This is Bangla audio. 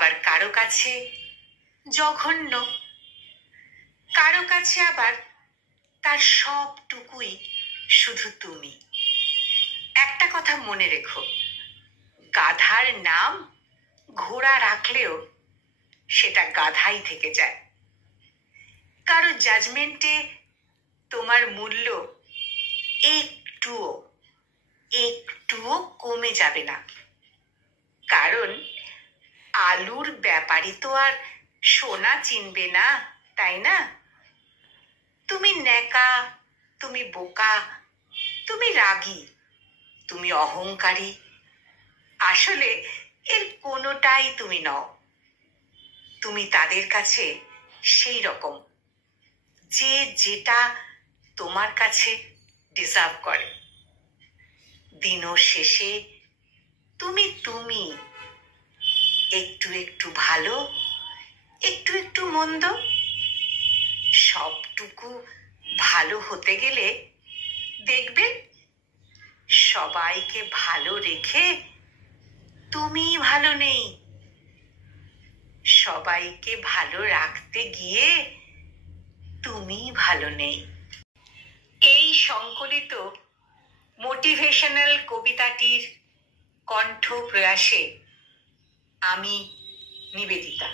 আবার কারো কাছে জঘন্য, কারো কাছে আবার তার সবটুকুই শুধু তুমি। একটা কথা মনে রেখো, গাধার নাম ঘোড়া রাখলেও সেটা গাধাই থেকে যায়। কারো জাজমেন্টে তোমার মূল্য একটুও একটুও কমে যাবে না, কারণ আলুর ব্যাপারী তো আর সোনা চিনবে না, তাই না? তুমি ন্যাকা, তুমি বোকা, তুমি রাগী, তুমি অহংকারী, আসলে এর কোনোটাই তুমি নও। তুমি তাদের কাছে সেই রকম, যে যেটা তোমার কাছে ডিজার্ভ করে। দিনের শেষে তুমি তুমি, একটু একটু ভালো, একটু একটু মন্দ, সবটুকু ভালো হতে গেলে দেখবে সবাইকে ভালো রেখে তুমি ভালো নেই, সবাইকে ভালো রাখতে গিয়ে তুমি ভালো নেই। এই সংকলিত মোটিভেশনাল কবিতাটির কণ্ঠ প্রয়াসে আমি নিবেদিতা।